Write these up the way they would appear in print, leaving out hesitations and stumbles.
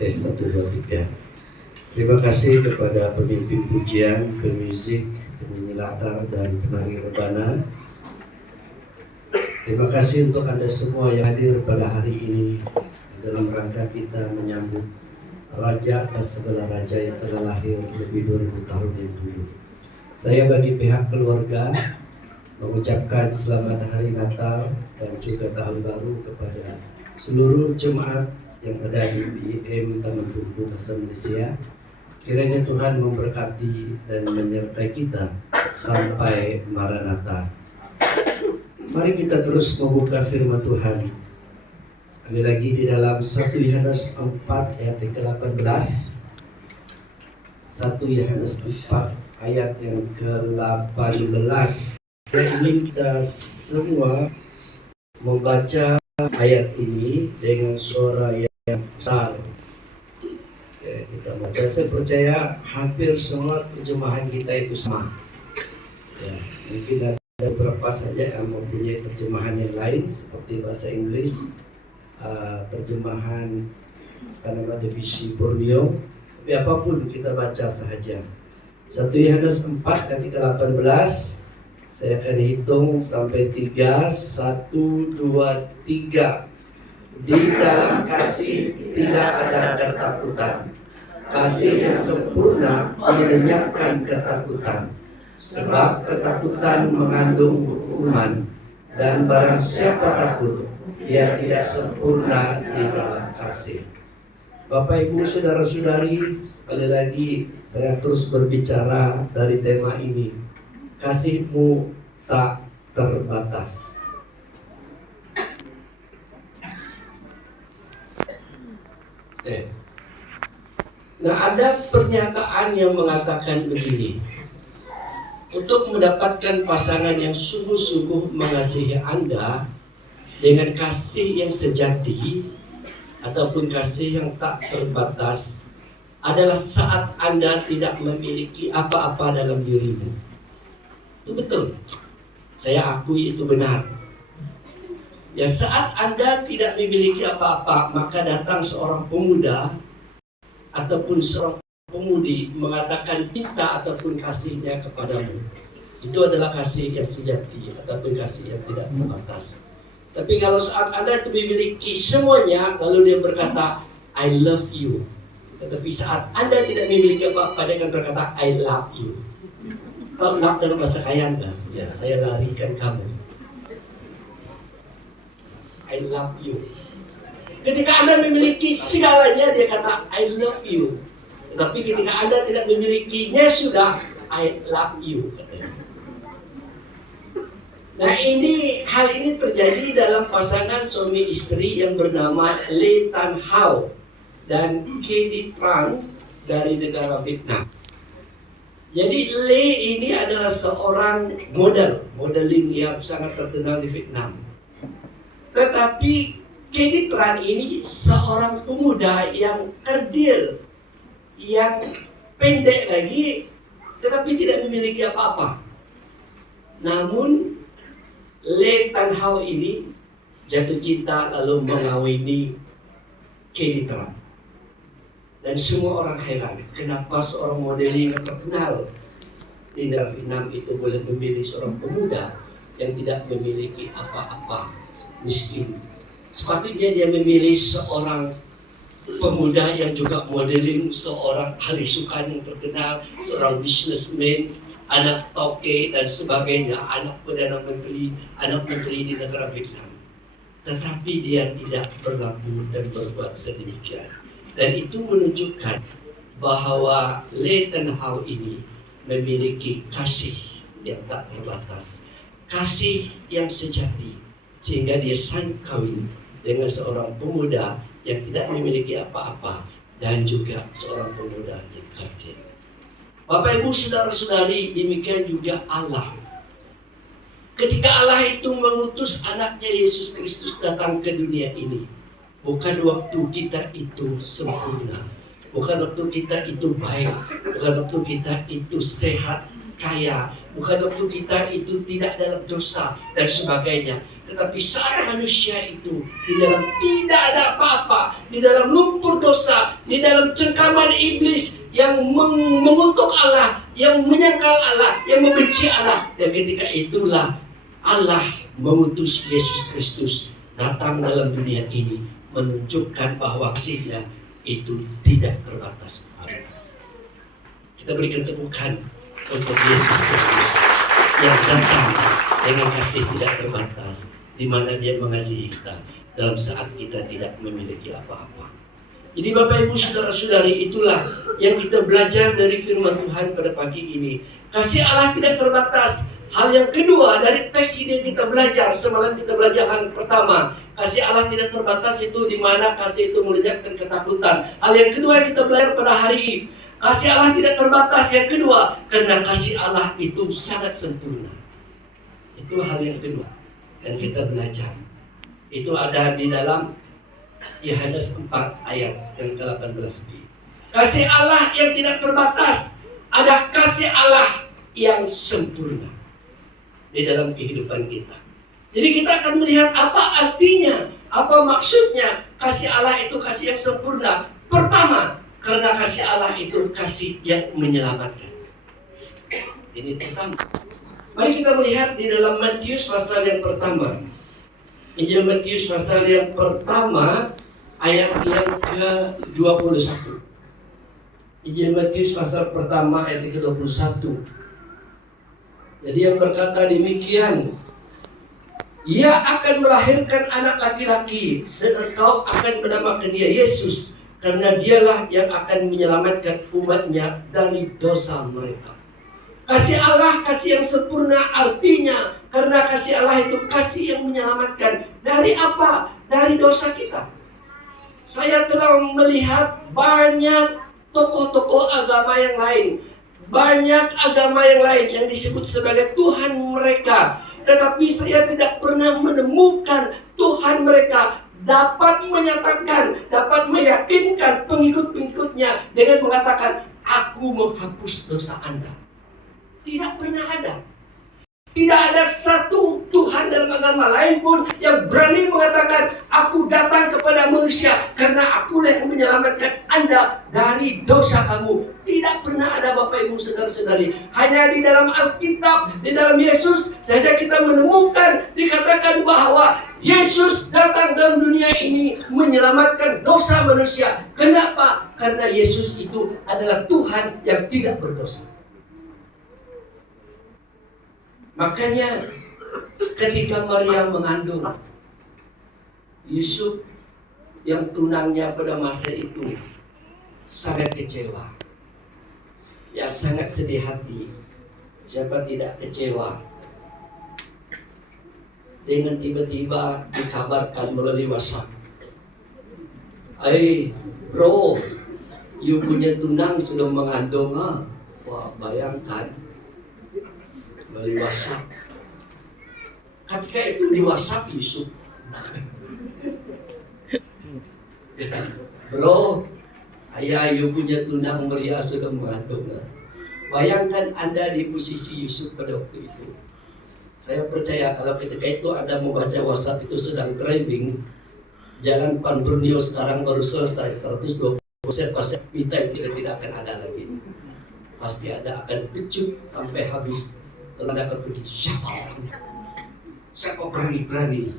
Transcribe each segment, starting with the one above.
Tes 1, 2, 3. Terima kasih kepada pemimpin pujian, pemusik, penyanyi latar, dan penari rebana. Terima kasih untuk Anda semua yang hadir pada hari ini dalam rangka kita menyambut Raja atas segala raja yang telah lahir lebih 2000 tahun yang dulu. Saya bagi pihak keluarga mengucapkan selamat hari Natal dan juga Tahun Baru kepada seluruh jemaat yang ada di BIM Taman Bumbu Bahasa Malaysia. Kiranya Tuhan memberkati dan menyertai kita sampai Maranatha. Mari kita terus membuka firman Tuhan. Sekali lagi di dalam 1 Yohanes 4 ayat ke-18. 1 Yohanes 4 ayat yang ke-18. Saya ingin kita semua membaca ayat ini dengan suara yang besar. Kita baca, saya percaya hampir semua terjemahan kita itu sama. Mungkin ada beberapa saja yang mempunyai terjemahan yang lain seperti bahasa Inggris, terjemahan Kanama Divisi Borneo. Tapi apapun kita baca sahaja. 1 Yohanes 4 ayat ke-18. Saya akan hitung sampai 3. 1, 2, 3. Di dalam kasih tidak ada ketakutan. Kasih yang sempurna melenyapkan ketakutan. Sebab ketakutan mengandung hukuman. Dan barang siapa takut, dia tidak sempurna di dalam kasih. Bapak, Ibu, Saudara-saudari, sekali lagi saya terus berbicara dari tema ini. Kasih-Mu tak terbatas. Nah, ada pernyataan yang mengatakan begini. Untuk mendapatkan pasangan yang sungguh-sungguh mengasihi Anda dengan kasih yang sejati ataupun kasih yang tak terbatas adalah saat Anda tidak memiliki apa-apa dalam dirimu. Itu betul. Saya akui itu benar. Ya, saat Anda tidak memiliki apa-apa, maka datang seorang pemuda ataupun seorang pemudi mengatakan cinta ataupun kasihnya kepadamu. Itu adalah kasih yang sejati ataupun kasih yang tidak terbatas. Tapi kalau saat Anda memiliki semuanya, lalu dia berkata, I love you. Tetapi saat Anda tidak memiliki apa-apa, dia akan berkata, I love you. Kalau love dalam bahasa kaya enggak? Ya, saya larikan kamu. I love you. Ketika Anda memiliki segalanya, dia kata, I love you. Tetapi ketika Anda tidak memilikinya, sudah, I love you. Nah, hal ini terjadi dalam pasangan suami istri yang bernama Le Tan Hao dan Kedi Tran dari negara Vietnam. Jadi Le ini adalah seorang modeling yang sangat terkenal di Vietnam. Tetapi Kedi Tran ini seorang pemuda yang kerdil, yang pendek lagi, tetapi tidak memiliki apa-apa. Namun Le Tan Hao ini jatuh cinta lalu mengawini Kedi Tran. Dan semua orang heran, kenapa seorang modeling yang terkenal di negara Vietnam itu boleh memilih seorang pemuda yang tidak memiliki apa-apa, miskin. Sepatutnya dia memilih seorang pemuda yang juga modeling, seorang ahli sukan yang terkenal, seorang businessman, anak toke dan sebagainya, anak Perdana Menteri, anak menteri di negara Vietnam. Tetapi dia tidak berlaku dan berbuat sedemikian. Dan itu menunjukkan bahwa Le Tan Hao ini memiliki kasih yang tak terbatas, kasih yang sejati, sehingga dia sanggup kawin dengan seorang pemuda yang tidak memiliki apa-apa dan juga seorang pemuda yang kerdil. Bapak, Ibu, Saudara-saudari, demikian juga Allah. Ketika Allah itu mengutus anaknya Yesus Kristus datang ke dunia ini, bukan waktu kita itu sempurna, bukan waktu kita itu baik, bukan waktu kita itu sehat, kaya, bukan waktu kita itu tidak dalam dosa dan sebagainya. Tetapi saat manusia itu di dalam tidak ada apa-apa, di dalam lumpur dosa, di dalam cengkaman iblis yang mengutuk Allah, yang menyangkal Allah, yang membenci Allah. Dan ketika itulah Allah mengutus Yesus Kristus datang dalam dunia ini, menunjukkan bahwa kasih-Nya itu tidak terbatas. Kita berikan tepukan untuk Yesus Kristus yang datang dengan kasih tidak terbatas, di mana Dia mengasihi kita dalam saat kita tidak memiliki apa-apa. Jadi Bapak Ibu Saudara-saudari, itulah yang kita belajar dari firman Tuhan pada pagi ini. Kasih Allah tidak terbatas. Hal yang kedua dari teks ini kita belajar, semalam kita belajar hal pertama, kasih Allah tidak terbatas itu di mana kasih itu melenyapkan ketakutan. Hal yang kedua yang kita belajar pada hari ini, kasih Allah tidak terbatas. Yang kedua, karena kasih Allah itu sangat sempurna. Itu hal yang kedua dan kita belajar. Itu ada di dalam Yohanes 4 ayat yang ke-18b. Kasih Allah yang tidak terbatas ada kasih Allah yang sempurna di dalam kehidupan kita. Jadi kita akan melihat apa artinya, apa maksudnya kasih Allah itu kasih yang sempurna. Pertama, karena kasih Allah itu kasih yang menyelamatkan. Ini pertama. Mari kita melihat di dalam Matius pasal yang pertama. Injil Matius pasal yang pertama ayat yang ke-21. Injil Matius pasal pertama ayat ke-21. Jadi yang berkata demikian, Ia akan melahirkan anak laki-laki dan engkau akan menamakan dia Yesus, karena dialah yang akan menyelamatkan umatnya dari dosa mereka. Kasih Allah, kasih yang sempurna artinya karena kasih Allah itu kasih yang menyelamatkan. Dari apa? Dari dosa kita. Saya telah melihat banyak tokoh-tokoh agama yang lain, banyak agama yang lain yang disebut sebagai Tuhan mereka. Tetapi saya tidak pernah menemukan Tuhan mereka dapat menyatakan, dapat meyakinkan pengikut-pengikutnya dengan mengatakan, aku menghapus dosa Anda. Tidak pernah ada. Tidak ada satu Tuhan dalam agama lain pun yang berani mengatakan, aku datang kepada manusia karena aku yang menyelamatkan Anda dari dosa kamu. Tidak pernah ada Bapak Ibu Saudara-saudari. Hanya di dalam Alkitab, di dalam Yesus saja kita menemukan dikatakan bahwa Yesus datang dalam dunia ini menyelamatkan dosa manusia. Kenapa? Karena Yesus itu adalah Tuhan yang tidak berdosa. Makanya ketika Maria mengandung Yusuf yang tunangnya pada masa itu sangat kecewa. Ya, sangat sedih hati. Siapa tidak kecewa dengan tiba-tiba dikabarkan melalui WhatsApp, bro, you punya tunang sudah mengandung. Wah, bayangkan melalui WhatsApp. Ketika itu di WhatsApp Yusuf, bro, ayah, you punya tunang Maria sudah mengandung. Bayangkan Anda di posisi Yusuf pada waktu itu. Saya percaya kalau ketika itu Anda membaca WhatsApp itu sedang trending, jalan Pan Borneo sekarang baru selesai 120%, pasti kita tidak akan ada lagi. Pasti Anda akan pecut sampai habis. Kalau Anda akan pergi, siapa orangnya? Siapa berani-berani?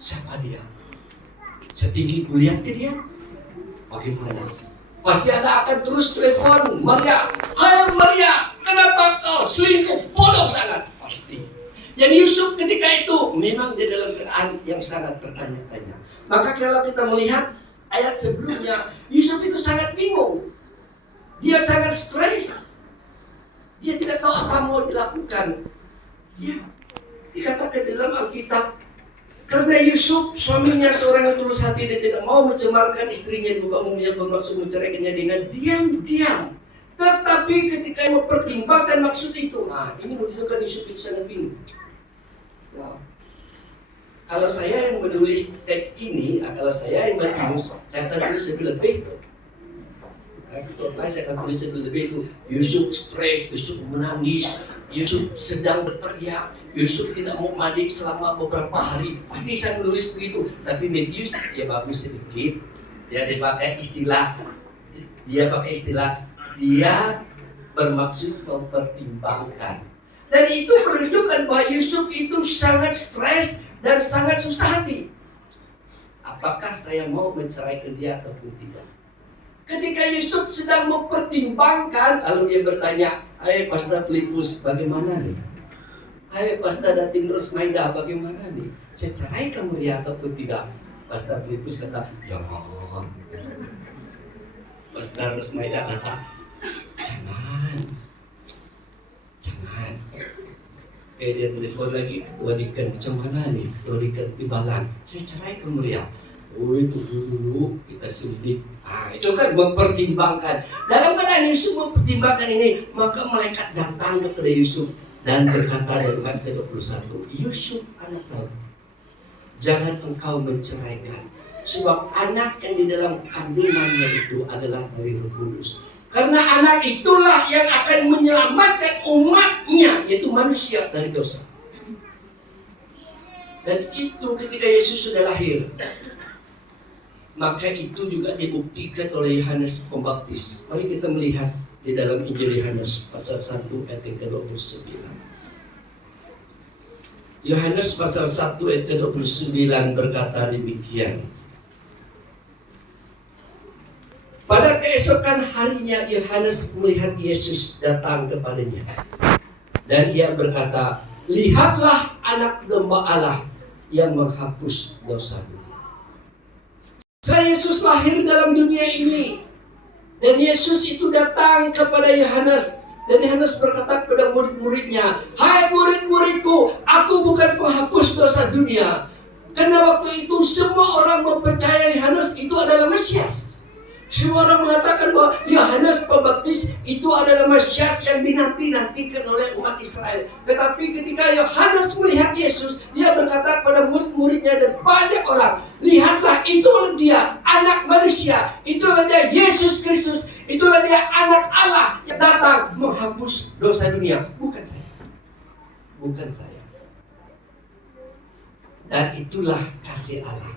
Siapa dia? Setinggi kuliah ke dia? Bagaimana? Pasti Anda akan terus telepon Maria. Hai Maria, kenapa kau selingkuh? Bodoh sangat. Pasti. Dan Yusuf ketika itu memang di dalam keadaan yang sangat tertanya-tanya. Maka kalau kita melihat ayat sebelumnya, Yusuf itu sangat bingung. Dia sangat stres. Dia tidak tahu apa mau dilakukan. Ya, dikatakan dalam Alkitab, karena Yusuf suaminya seorang yang tulus hati, dia tidak mau mencemarkan istrinya, juga umumnya bermaksud menceraikannya dengan diam-diam. Tetapi ketika mempertimbangkan maksud itu, ini menunjukkan Yusuf itu sangat bingung. Wow. Kalau saya yang menulis teks ini, kalau saya yang Matius, saya akan tulis lebih tuh. Saya akan tulis lebih itu. Yusuf stres, Yusuf menangis, Yusuf sedang berteriak, Yusuf tidak mau mandi selama beberapa hari. Pasti saya menulis begitu. Tapi Matius ya bagus sedikit. Dia pakai istilah, dia bermaksud mempertimbangkan. Dan itu menunjukkan bahwa Yusuf itu sangat stres dan sangat susah hati. Apakah saya mau menceraikan dia ataupun tidak? Ketika Yusuf sedang mempertimbangkan, lalu dia bertanya, "Hai Pastor Filipus, bagaimana nih? Hai Pastor Datin Rosmaida, bagaimana nih? Saya ceraikan dia ataupun tidak?" Pastor Filipus kata, "Jangan." Pastor Rosmaida kata, Jangan. Kayak dia telepon lagi, ketua dikan, macam mana nih? Ketua dikan timbalan, saya ceraikan dia. Oh itu dulu kita sudik. Itu kan mempertimbangkan. Dalam keadaan Yusuf mempertimbangkan ini, maka malaikat datang kepada Yusuf dan berkata dalam ayat ke-21, "Yusuf anak Daud, jangan engkau menceraikan, sebab anak yang di dalam kandungannya itu adalah dari Roh Kudus. Karena anak itulah yang akan menyelamatkan umatnya, yaitu manusia, dari dosa." Dan itu ketika Yesus sudah lahir, maka itu juga dibuktikan oleh Yohanes Pembaptis. Mari kita melihat di dalam Injil Yohanes pasal 1 ayat ke-29. Yohanes pasal 1 ayat ke-29 berkata demikian. Pada keesokan harinya Yohanes melihat Yesus datang kepadanya. Dan ia berkata, "Lihatlah anak domba Allah yang menghapus dosa dunia." Setelah Yesus lahir dalam dunia ini, dan Yesus itu datang kepada Yohanes, dan Yohanes berkata kepada murid-muridnya, "Hai murid-muridku, aku bukan penghapus dosa dunia." Karena waktu itu semua orang mempercayai Yohanes itu adalah Mesias. Semua orang mengatakan bahwa Yohanes Pembaptis itu adalah Mesias yang dinanti-nantikan oleh umat Israel. Tetapi ketika Yohanes melihat Yesus, dia berkata kepada murid-muridnya dan banyak orang, "Lihatlah, itulah dia, anak manusia, itulah dia Yesus Kristus, itulah dia anak Allah yang datang menghapus dosa dunia." Bukan saya. Bukan saya. Dan itulah kasih Allah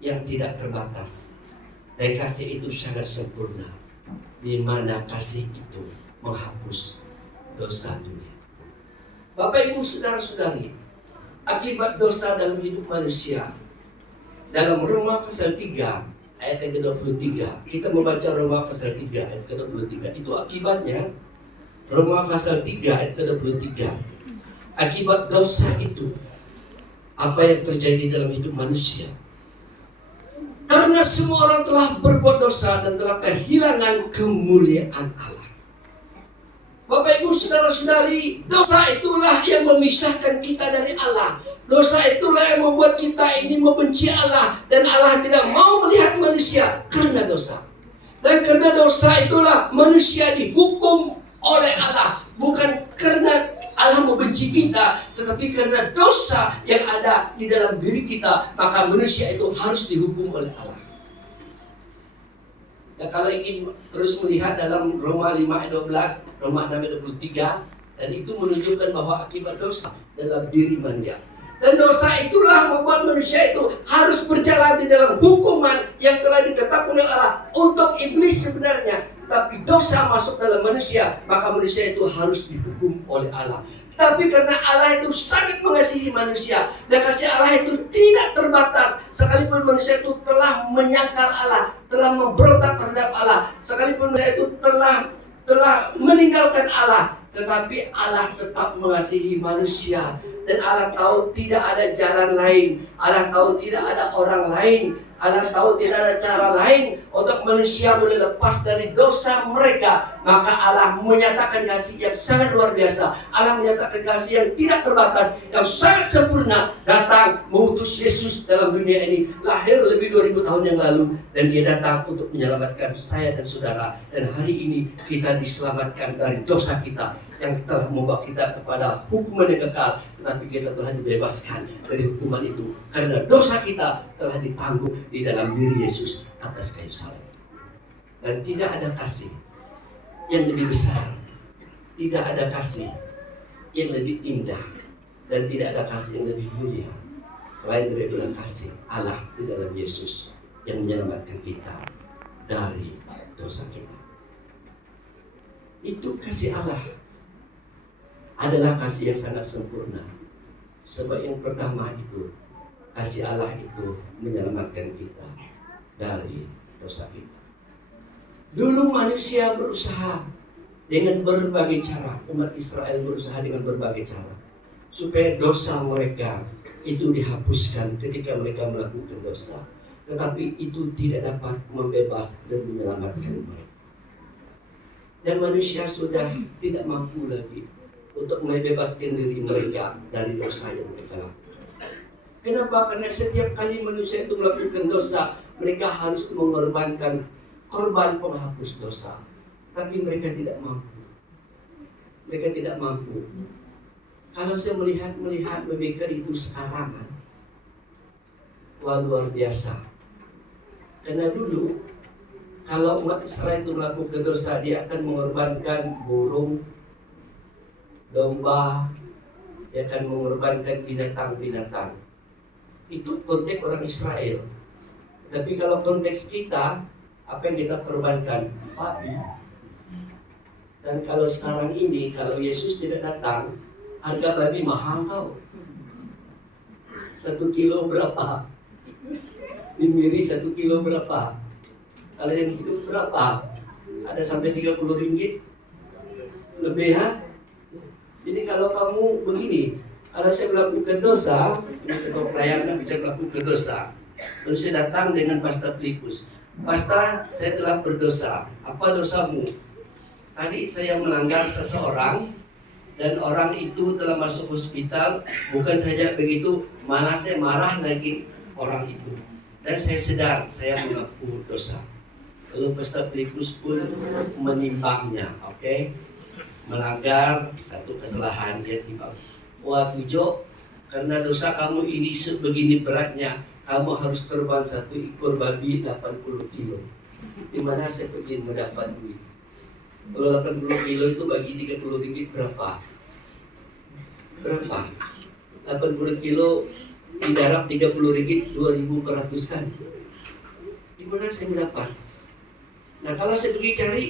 yang tidak terbatas. Dan kasih itu sangat sempurna, di mana kasih itu menghapus dosa dunia. Bapak Ibu saudara-saudari, akibat dosa dalam hidup manusia, dalam Roma pasal 3 ayat yang ke-23, kita membaca Roma pasal 3 ayat ke-23, itu akibatnya. Roma pasal 3 ayat ke-23, akibat dosa itu, apa yang terjadi dalam hidup manusia? Karena semua orang telah berbuat dosa dan telah kehilangan kemuliaan Allah. Bapak Ibu saudara-saudari, dosa itulah yang memisahkan kita dari Allah. Dosa itulah yang membuat kita ini membenci Allah, dan Allah tidak mau melihat manusia karena dosa. Dan karena dosa itulah manusia dihukum oleh Allah, bukan karena Allah membenci kita, tetapi karena dosa yang ada di dalam diri kita, maka manusia itu harus dihukum oleh Allah. Dan kalau ingin terus melihat dalam Roma 5 ayat 12, Roma 6 ayat 23, dan itu menunjukkan bahwa akibat dosa dalam diri manusia. Dan dosa itulah membuat manusia itu harus berjalan di dalam hukuman yang telah ditetapkan oleh Allah untuk iblis sebenarnya. Tetapi dosa masuk dalam manusia, maka manusia itu harus dihukum oleh Allah. Tapi karena Allah itu sangat mengasihi manusia, dan kasih Allah itu tidak terbatas, sekalipun manusia itu telah menyangkal Allah, telah memberontak terhadap Allah, sekalipun manusia itu telah meninggalkan Allah, tetapi Allah tetap mengasihi manusia. Dan Allah tahu tidak ada jalan lain, Allah tahu tidak ada orang lain, Allah tahu tidak ada cara lain untuk manusia boleh lepas dari dosa mereka. Maka Allah menyatakan kasih yang sangat luar biasa. Allah menyatakan kasih yang tidak terbatas, yang sangat sempurna, datang mengutus Yesus dalam dunia ini. Lahir lebih 2000 tahun yang lalu, dan dia datang untuk menyelamatkan saya dan saudara. Dan hari ini kita diselamatkan dari dosa kita yang telah membawa kita kepada hukuman yang kekal, tetapi kita telah dibebaskan dari hukuman itu karena dosa kita telah ditanggung di dalam diri Yesus atas kayu salib. Dan tidak ada kasih yang lebih besar, tidak ada kasih yang lebih indah, dan tidak ada kasih yang lebih mulia selain daripada kasih Allah di dalam Yesus yang menyelamatkan kita dari dosa kita. Itu kasih Allah adalah kasih yang sangat sempurna. Sebab yang pertama itu, kasih Allah itu menyelamatkan kita dari dosa kita. Dulu manusia berusaha dengan berbagai cara, umat Israel berusaha dengan berbagai cara supaya dosa mereka itu dihapuskan ketika mereka melakukan dosa. Tetapi itu tidak dapat membebas dan menyelamatkan mereka. Dan manusia sudah tidak mampu lagi untuk membebaskan diri mereka dari dosa yang mereka lakukan. Kenapa? Karena setiap kali manusia itu melakukan dosa, mereka harus mengorbankan korban penghapus dosa. Tapi mereka tidak mampu. Mereka tidak mampu. Kalau saya melihat memikir itu sekarang, wah luar biasa. Karena dulu kalau umat Israel itu melakukan dosa, dia akan mengorbankan burung, domba, dia akan mengorbankan binatang-binatang. Itu konteks orang Israel. Tapi kalau konteks kita, apa yang kita korbankan? Babi. Dan kalau sekarang ini, kalau Yesus tidak datang, harga babi mahal tau. 1 kilo berapa? Di Miri 1 kilo berapa? Kalau yang hidup berapa? Ada sampai 30 ringgit? Lebih ha? Jadi kalau kamu begini, kalau saya melakukan dosa, ini ketua pelayanan saya melakukan dosa, lalu saya datang dengan Pastor Filipus. Pastor, saya telah berdosa. Apa dosamu? Tadi saya melanggar seseorang dan orang itu telah masuk hospital. Bukan saja begitu, malah saya marah lagi orang itu. Dan saya sedar saya mengaku dosa. Lalu Pastor Filipus pun menimbangnya, oke? Melanggar satu kesalahan, dia timbang. Wah Tujo, karena dosa kamu ini sebegini beratnya, kamu harus korban 1 ekor babi 80 kilo. Di mana saya pergi mendapat duit? Kalau 80 kilo itu bagi 30 ringgit berapa? Berapa? 80 kilo didarab 30 ringgit 2.000 per ratusan. Di mana saya mendapat? Nah kalau saya pergi cari,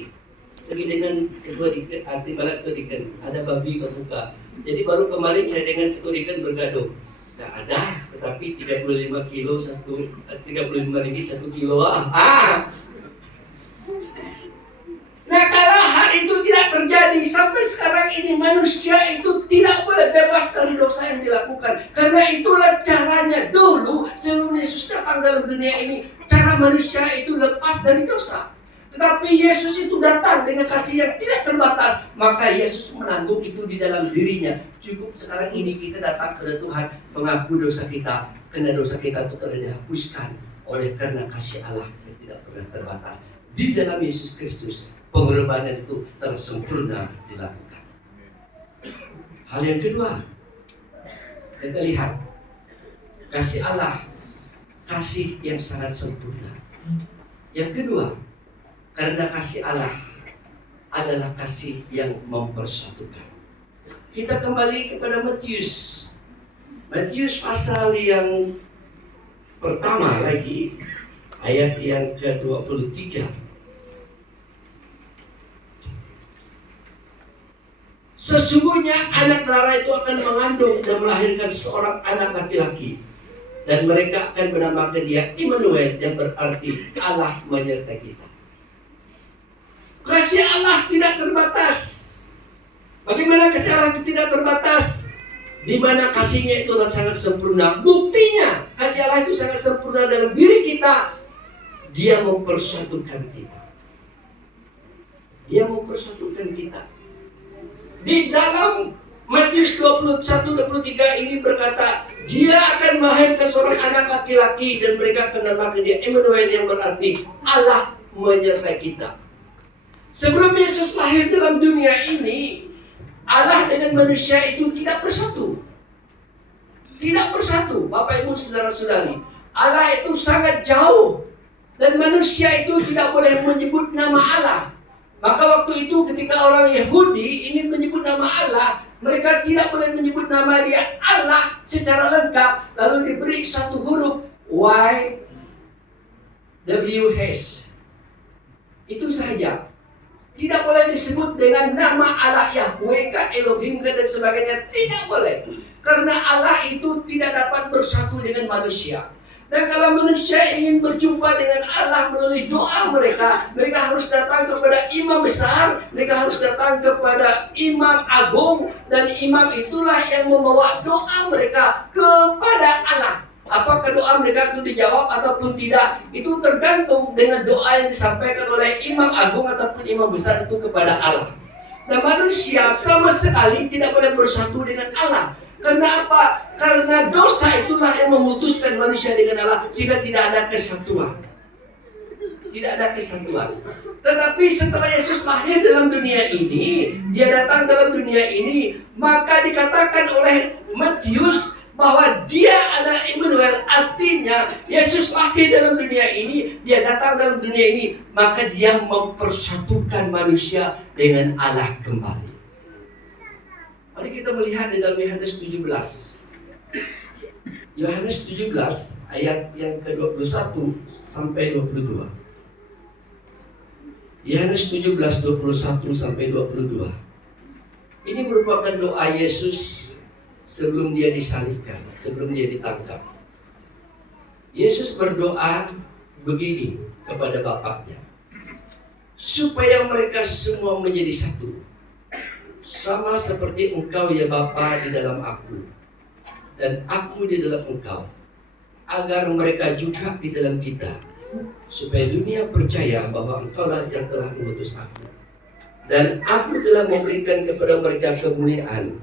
pergi dengan ketua diken, timbalan ketua diken, ada babi kebuka. Jadi baru kemarin saya dengan ketua diken bergaduh. Nah ada, tetapi 35 kilo 35 ringgit 1 kilo. Nah kalau hal itu tidak terjadi, sampai sekarang ini manusia itu tidak boleh bebas dari dosa yang dilakukan. Karena itulah caranya dulu sebelum Yesus datang dalam dunia ini, cara manusia itu lepas dari dosa. Tetapi Yesus itu datang dengan kasih yang tidak terbatas, maka Yesus menanggung itu di dalam dirinya. Cukup sekarang ini kita datang kepada Tuhan, mengaku dosa kita, karena dosa kita itu telah dihapuskan oleh karena kasih Allah yang tidak pernah terbatas. Di dalam Yesus Kristus, pengorbanan itu telah sempurna dilakukan. Hal yang kedua, kita lihat kasih Allah, kasih yang sangat sempurna. Yang kedua, karena kasih Allah adalah kasih yang mempersatukan. Kita kembali kepada Matius. Matius pasal yang pertama lagi, ayat yang ke-23. Sesungguhnya anak lara itu akan mengandung dan melahirkan seorang anak laki-laki. Dan mereka akan menamakan dia Immanuel, yang berarti Allah menyertai kita. Kasih Allah tidak terbatas. Bagaimana kasih Allah itu tidak terbatas? Di mana kasihnya itu sangat sempurna. Buktinya kasih Allah itu sangat sempurna dalam diri kita. Dia mempersatukan kita. Dia mempersatukan kita. Di dalam Matius 21-23 ini berkata, dia akan melahirkan seorang anak laki-laki dan mereka akan menamakan dia Immanuel, yang berarti Allah menyertai kita. Sebelum Yesus lahir dalam dunia ini, Allah dengan manusia itu tidak bersatu. Tidak bersatu, Bapak Ibu Saudara-saudari. Allah itu sangat jauh. Dan manusia itu tidak boleh menyebut nama Allah. Maka waktu itu ketika orang Yahudi ingin menyebut nama Allah, mereka tidak boleh menyebut nama dia Allah secara lengkap, lalu diberi satu huruf Y, W, H. Itu saja. Tidak boleh disebut dengan nama Allah Yahweh, Elohim, dan sebagainya. Tidak boleh. Karena Allah itu tidak dapat bersatu dengan manusia. Dan kalau manusia ingin berjumpa dengan Allah melalui doa mereka, mereka harus datang kepada imam besar, mereka harus datang kepada imam agung, dan imam itulah yang membawa doa mereka kepada Allah. Apakah doa mereka itu dijawab ataupun tidak, itu tergantung dengan doa yang disampaikan oleh imam agung ataupun imam besar itu kepada Allah. Nah, manusia sama sekali tidak boleh bersatu dengan Allah. Karena apa? Karena dosa itulah yang memutuskan manusia dengan Allah, sehingga tidak ada kesatuan. Tidak ada kesatuan. Tetapi setelah Yesus lahir dalam dunia ini, dia datang dalam dunia ini, maka dikatakan oleh Matius bahwa dia adalah Immanuel, artinya Yesus lahir dalam dunia ini, dia datang dalam dunia ini, maka dia mempersatukan manusia dengan Allah kembali. Mari kita melihat di dalam Yohanes 17. Yohanes 17 ayat yang ke-21 sampai 22. Yohanes 17 21 sampai 22. Ini merupakan doa Yesus sebelum dia disalibkan, sebelum dia ditangkap. Yesus berdoa begini kepada Bapaknya, supaya mereka semua menjadi satu, sama seperti Engkau ya Bapa di dalam aku, dan aku di dalam Engkau, agar mereka juga di dalam kita, supaya dunia percaya bahwa Engkaulah yang telah mengutus aku, dan aku telah memberikan kepada mereka kemuliaan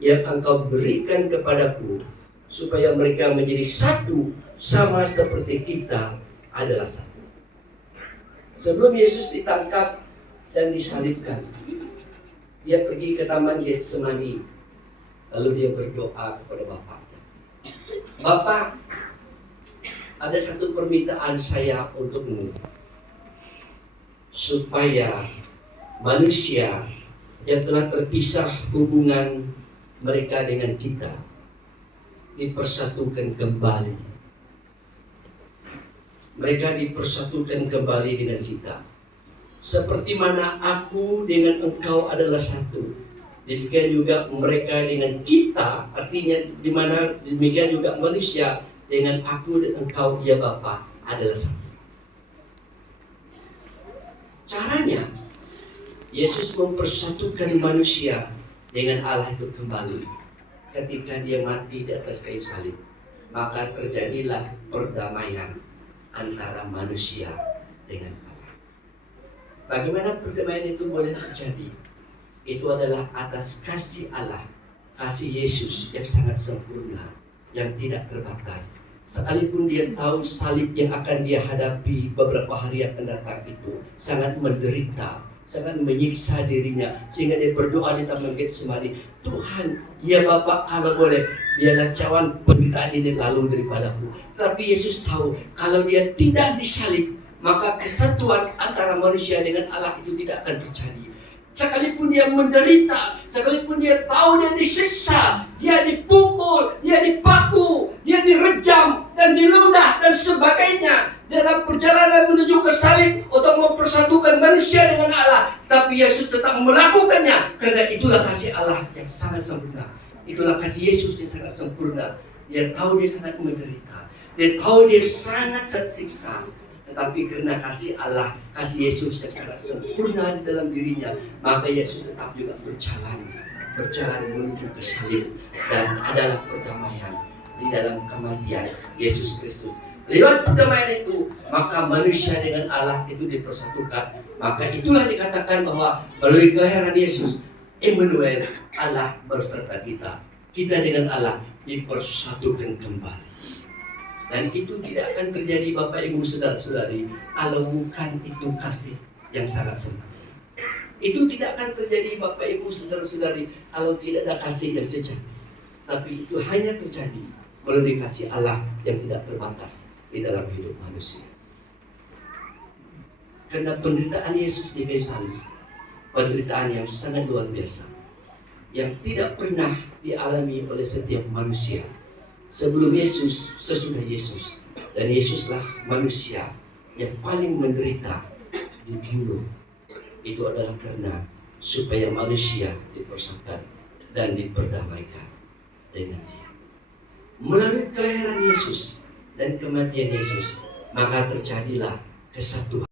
yang Engkau berikan kepadaku, supaya mereka menjadi satu, sama seperti kita adalah satu. Sebelum Yesus ditangkap dan disalibkan, dia pergi ke taman Getsemani, lalu dia berdoa kepada Bapaknya. Bapa, ada satu permintaan saya untukmu, supaya manusia yang telah terpisah hubungan mereka dengan kita dipersatukan kembali. Mereka dipersatukan kembali dengan kita. Seperti mana aku dengan engkau adalah satu, demikian juga mereka dengan kita, artinya di mana demikian juga manusia dengan aku dan engkau ya Bapa adalah satu. Caranya Yesus mempersatukan manusia dengan Allah itu kembali ketika dia mati di atas kayu salib. Maka terjadilah perdamaian antara manusia dengan Allah. Bagaimana perdamaian itu boleh terjadi? Itu adalah atas kasih Allah, kasih Yesus yang sangat sempurna, yang tidak terbatas. Sekalipun dia tahu salib yang akan dia hadapi beberapa hari yang akan datang itu sangat menderita, sangat menyiksa dirinya, sehingga dia berdoa di taman Getsemani, Tuhan, ya Bapa, kalau boleh biarlah cawan penderitaan ini lalu daripadaku. Tetapi Yesus tahu kalau dia tidak disalib, maka kesatuan antara manusia dengan Allah itu tidak akan terjadi. Sekalipun dia menderita, sekalipun dia tahu dia disiksa, dia dipukul, dia dipaku, dia direjam dan diludah dan sebagainya dalam perjalanan menuju ke salib untuk mempersatukan manusia dengan Allah, tapi Yesus tetap melakukannya karena itulah kasih Allah yang sangat sempurna. Itulah kasih Yesus yang sangat sempurna. Dia tahu dia sangat menderita, dia tahu dia sangat tersiksa. Tetapi karena kasih Allah, kasih Yesus yang sangat sempurna di dalam dirinya, maka Yesus tetap juga berjalan menuju ke salib, dan adalah perdamaian di dalam kematian Yesus Kristus. Lewat perdamaian itu, maka manusia dengan Allah itu dipersatukan. Maka itulah dikatakan bahwa melalui kelahiran Yesus, Immanuel, Allah berserta kita. Kita dengan Allah dipersatukan kembali. Dan itu tidak akan terjadi Bapak Ibu Saudara-saudari kalau bukan itu kasih yang sangat sempurna. Itu tidak akan terjadi Bapak Ibu Saudara-saudari kalau tidak ada kasih yang sejati. Tapi itu hanya terjadi melalui kasih Allah yang tidak terbatas di dalam hidup manusia. Karena penderitaan Yesus di kayu salib, penderitaan yang sangat luar biasa, yang tidak pernah dialami oleh setiap manusia sebelum Yesus, sesudah Yesus. Dan Yesuslah manusia yang paling menderita dibunuh. Itu adalah karena supaya manusia dipersatukan dan diperdamaikan dengan Dia. Melalui kelahiran Yesus dan kematian Yesus, maka terjadilah kesatuan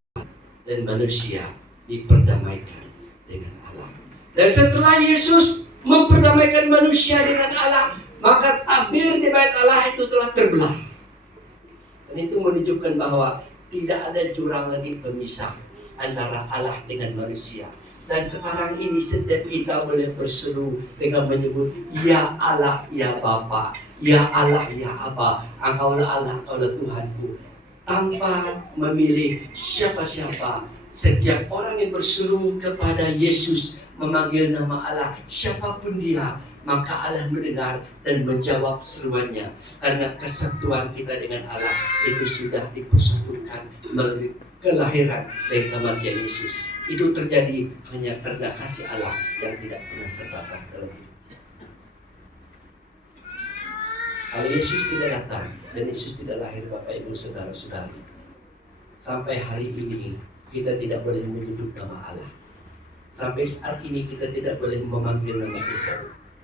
dan manusia diperdamaikan dengan Allah. Dan setelah Yesus memperdamaikan manusia dengan Allah, maka tabir di bait Allah itu telah terbelah. Dan itu menunjukkan bahwa tidak ada jurang lagi pemisah antara Allah dengan manusia. Dan sekarang ini setiap kita boleh berseru dengan menyebut, Ya Allah, Ya Bapa, Ya Allah, Ya Aba, Engkaulah Allah, Engkaulah Tuhanku. Tanpa memilih siapa-siapa, setiap orang yang berseru kepada Yesus, memanggil nama Allah, siapapun dia, maka Allah mendengar dan menjawab seruannya. Karena kesatuan kita dengan Allah itu sudah dipersatukan melalui kelahiran dan kematian Yesus. Itu terjadi hanya karena kasih Allah yang tidak pernah terbatas dalam hidup. Kalau Yesus tidak datang dan Yesus tidak lahir, Bapak Ibu Saudara-saudari, sampai hari ini kita tidak boleh menyebut nama Allah. Sampai saat ini kita tidak boleh memanggil nama kita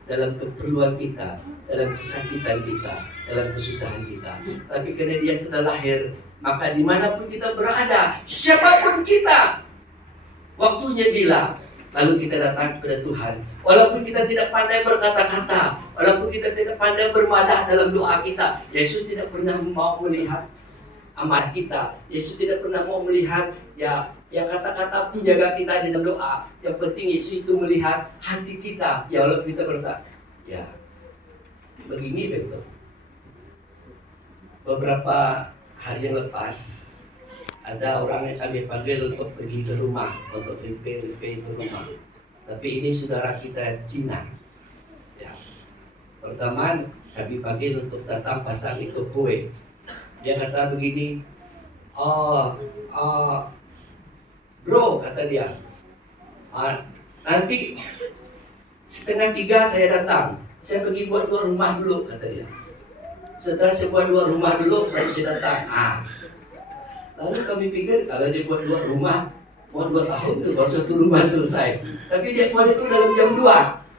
dalam keperluan kita, dalam kesakitan kita, dalam kesusahan kita. Tapi karena Dia sudah lahir, maka dimanapun kita berada, siapapun kita, waktunya bila lalu kita datang kepada Tuhan. Walaupun kita tidak pandai berkata-kata, walaupun kita tidak pandai bermadah dalam doa kita, Yesus tidak pernah mau melihat amarah kita. Yesus tidak pernah mau melihat yang kata-kata penjaga kita di dalam doa. Yang penting Yesus itu melihat hati kita. Ya walaupun kita berkata, ya begini begitu. Beberapa hari yang lepas, ada orang yang kami panggil untuk pergi ke rumah, untuk repair ke rumah. Tapi ini saudara kita Cina. Ya. Pertama kami panggil untuk datang pasang itu kue. Dia kata begini, bro, kata dia, nanti 2:30 saya datang. Saya pergi buat 2 rumah dulu, kata dia. Setelah saya buat 2 rumah dulu, baru saya datang. Lalu kami pikir kalau dia buat 2 rumah, mau 2 tahun itu baru 1 rumah selesai. Tapi dia buat itu dalam jam 2,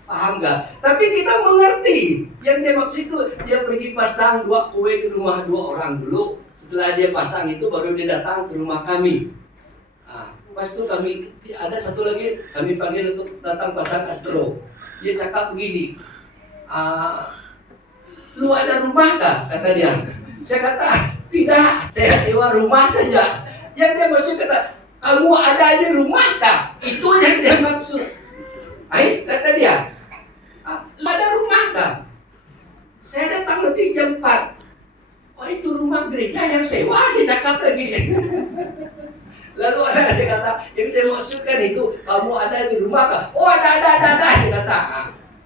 paham gak? Tapi kita mengerti yang dia maksud itu. Dia pergi pasang 2 kue ke rumah 2 orang dulu. Setelah dia pasang itu baru dia datang ke rumah kami. Pas itu kami, ada satu lagi kami panggil untuk datang pasang astro. Dia cakap begini, lu ada rumah kah? Kata dia. Saya kata, tidak, saya sewa rumah saja. Yang dia maksud kata, kamu ada di rumah tak? Itu yang dia maksud. Kata dia, ada rumah tak? Saya datang nanti jam 4. Oh itu rumah gereja yang sewa, saya cakap lagi. Lalu ada saya kata, yang dia maksudkan itu, kamu ada di rumah tak? Oh ada, saya kata.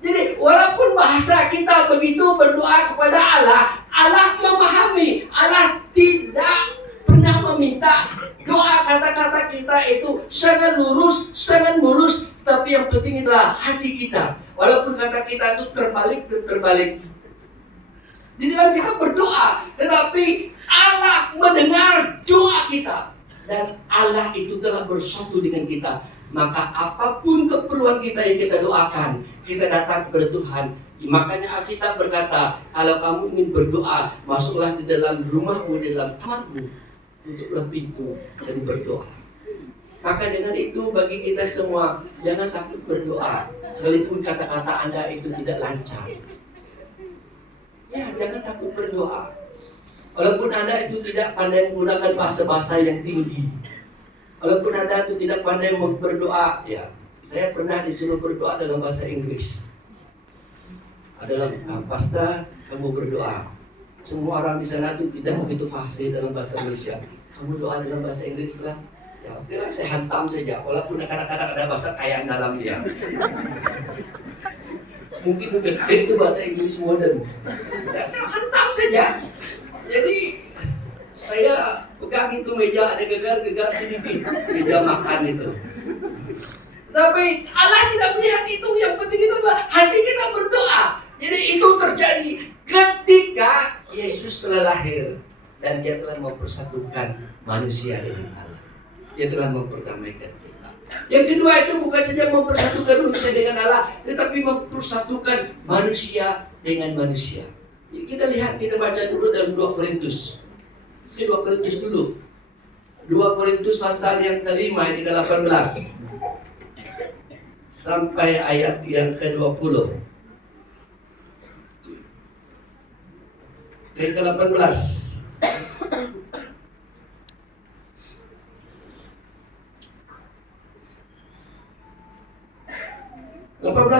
Jadi walaupun bahasa kita begitu berdoa kepada Allah, Allah memahami, Allah tidak pernah meminta doa kata-kata kita itu sangat lurus, sangat mulus, tapi yang penting adalah hati kita. Walaupun kata kita itu terbalik. Di dalam kita berdoa, tetapi Allah mendengar doa kita dan Allah itu telah bersatu dengan kita. Maka apapun keperluan kita yang kita doakan, kita datang kepada Tuhan. Makanya Alkitab berkata, kalau kamu ingin berdoa, masuklah di dalam rumahmu, di dalam kamarmu, tutuplah pintu dan berdoa. Maka dengan itu bagi kita semua, jangan takut berdoa, sekalipun kata-kata Anda itu tidak lancar. Ya, jangan takut berdoa. Walaupun Anda itu tidak pandai menggunakan bahasa-bahasa yang tinggi, walaupun Anda itu tidak pandai berdoa, ya, saya pernah disuruh berdoa dalam bahasa Inggris. Adalah pastor, kamu berdoa. Semua orang di sana itu tidak begitu fasih dalam bahasa Malaysia. Kamu doa dalam bahasa Inggris lah. Ya, oke lah, saya hantam saja. Walaupun kadang-kadang ada bahasa kaya dalam dia. Mungkin itu bahasa Inggris modern. Ya, saya hantam saja. Jadi saya pegang itu meja, ada gegar-gegar sedikit meja makan itu. Tapi Allah tidak melihat itu, yang penting itu adalah hati kita berdoa. Jadi itu terjadi ketika Yesus telah lahir dan dia telah mempersatukan manusia dengan Allah. Dia telah memperdamaikan kita. Yang kedua itu bukan saja mempersatukan manusia dengan Allah, tetapi mempersatukan manusia dengan manusia. Jadi kita lihat, kita baca dulu dalam 2 Korintus. Ini 2 Korintus dulu. 2 Korintus pasal yang ke-5 ayat 18 sampai ayat yang ke-20. Ayat ke-18.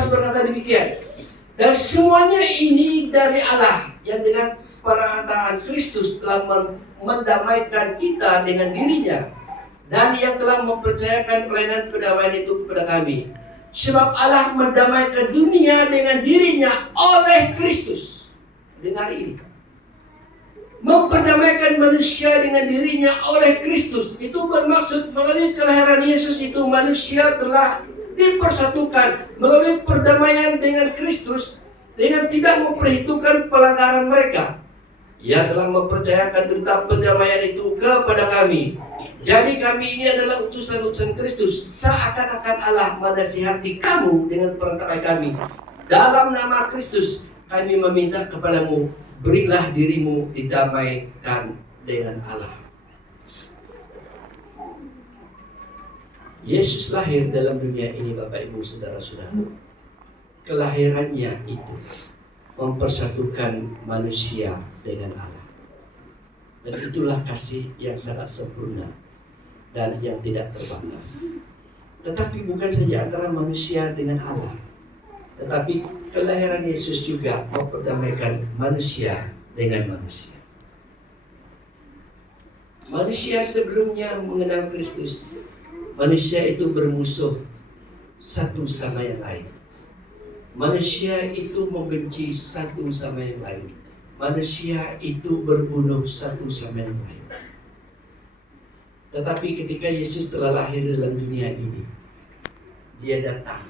Berkata demikian, dan semuanya ini dari Allah yang dengan perantaraan Kristus telah mendamaikan kita dengan dirinya, dan yang telah mempercayakan pelayanan pendamaian itu kepada kami. Sebab Allah mendamaikan dunia dengan dirinya oleh Kristus. Dengar ini, memperdamaikan manusia dengan dirinya oleh Kristus. Itu bermaksud melalui kelahiran Yesus itu manusia telah dipersatukan melalui perdamaian dengan Kristus, dengan tidak memperhitungkan pelanggaran mereka. Ia telah mempercayakan tentang pendamaian itu kepada kami. Jadi kami ini adalah utusan-utusan Kristus, seakan-akan Allah menasihati kamu dengan perantara kami. Dalam nama Kristus kami meminta kepadamu, berilah dirimu didamaikan dengan Allah. Yesus lahir dalam dunia ini, Bapak Ibu Saudara-saudara. Kelahirannya itu mempersatukan manusia dengan Allah. Dan itulah kasih yang sangat sempurna dan yang tidak terbatas. Tetapi bukan saja antara manusia dengan Allah, tetapi kelahiran Yesus juga memperdamaikan manusia dengan manusia. Manusia sebelumnya mengenal Kristus, manusia itu bermusuh satu sama yang lain. Manusia itu membenci satu sama yang lain. Manusia itu berbunuh satu sama yang lain. Tetapi ketika Yesus telah lahir dalam dunia ini, dia datang,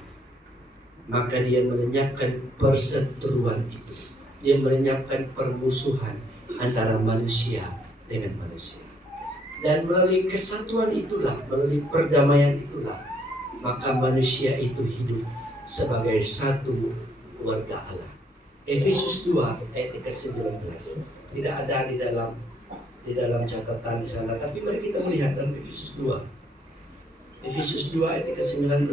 maka dia melenyapkan perseteruan itu. Dia melenyapkan permusuhan antara manusia dengan manusia. Dan melalui kesatuan itulah, melalui perdamaian itulah, maka manusia itu hidup sebagai satu keluarga Allah. Efesus 2 ayat ke-19. Tidak ada di dalam catatan di sana, tapi mari kita melihat dalam Efesus 2. Efesus 2 ayat ke-19.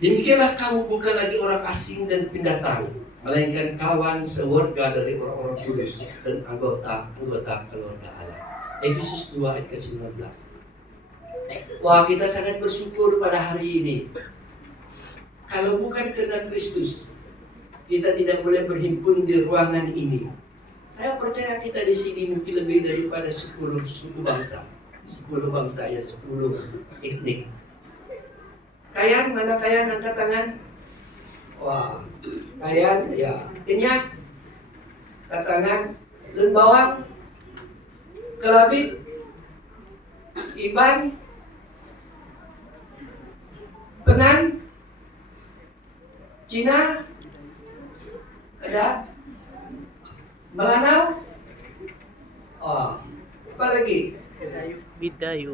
Demikianlah kamu bukan lagi orang asing dan pendatang, melainkan kawan sewarga dari orang-orang kudus dan anggota keluarga Allah. Efesus 2 ayat ke-19. Wah, kita sangat bersyukur pada hari ini. Kalau bukan karena Kristus, kita tidak boleh berhimpun di ruangan ini. Saya percaya kita di sini mungkin lebih daripada 10 suku bangsa. 10 bangsa ya, 10 etnik. Kayan, mana Kayan? Angkat tangan. Wah, Kayan, ya. Kenyak, angkat tangan. Lun Bawang, Kelabit, Iban, Penan, Cina, ada Melanau, oh, apa lagi? Bidayu,